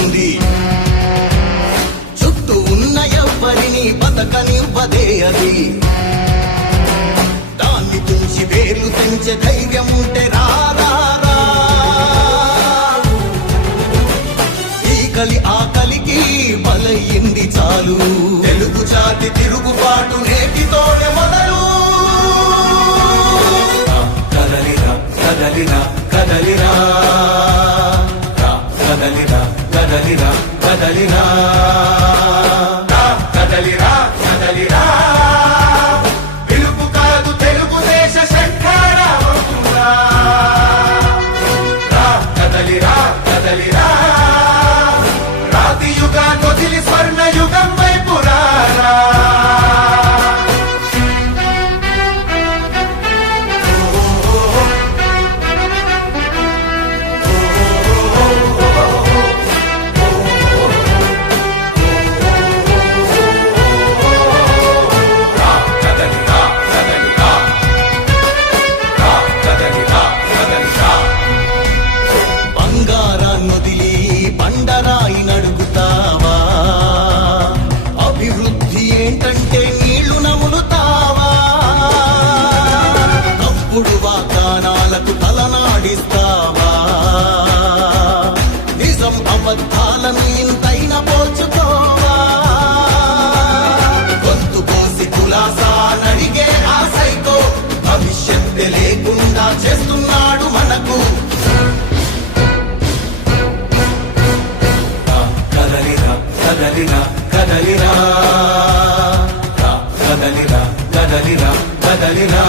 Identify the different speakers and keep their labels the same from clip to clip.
Speaker 1: ఉంది. చుట్టూ ఉన్న ఎవ్వరిని బతకనివ్వదే అది. దాన్ని తుంచి వేలు తెంచే ధైర్యం ఉంటే రారా ఈ కలి ఆకలికి బలయింది చాలు. తెలుగు జాతి తిరుగుబాటు నేటితో
Speaker 2: కదలినా కదలిరా కదలిరా. పిలుపు కాదు తెలుగుదేశ సంఖ్యారామకురా కదలిరా కదలిరా. రాతి యుగా కొదిలి స్వర్ణ యుగం
Speaker 1: వైపురారా చేస్తున్నాడు మనకు.
Speaker 2: కదలిరా కదలిరా కదలిరా కదలిరా కదలిరా కదలిరా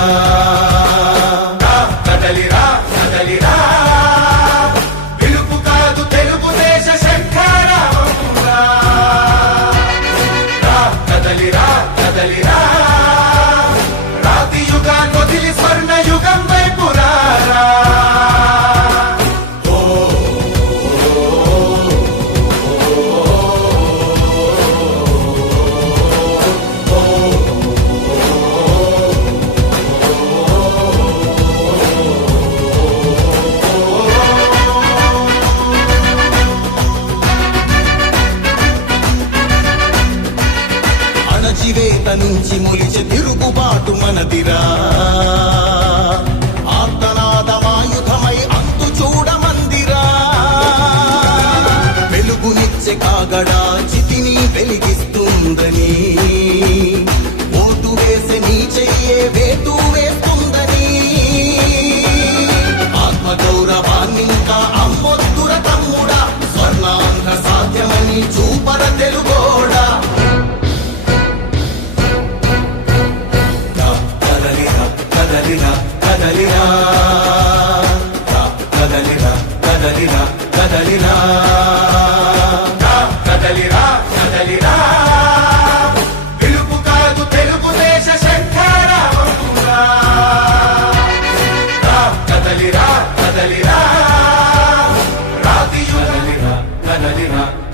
Speaker 2: partirás.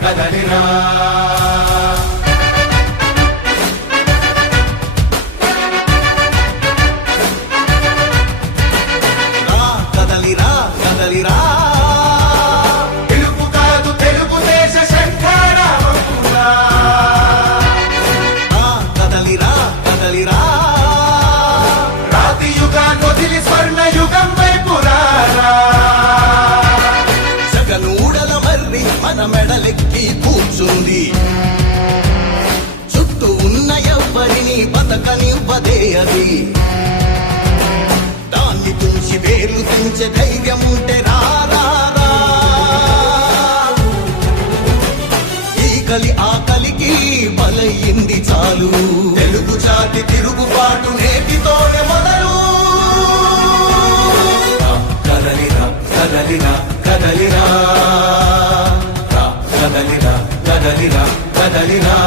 Speaker 2: కదలిరా.
Speaker 1: దొరకనివ్వదే అది దాన్ని తుంచి వేలు తెంచే ధైర్యం ఉంటే రారా ఆ కలికి బలయింది చాలు. తెలుగు జాతి తిరుగుబాటు నేటితోనే మొదలు.
Speaker 2: కదలిరా కదలిరా కదలిరా కదలిరా కదలిరా కదలిరా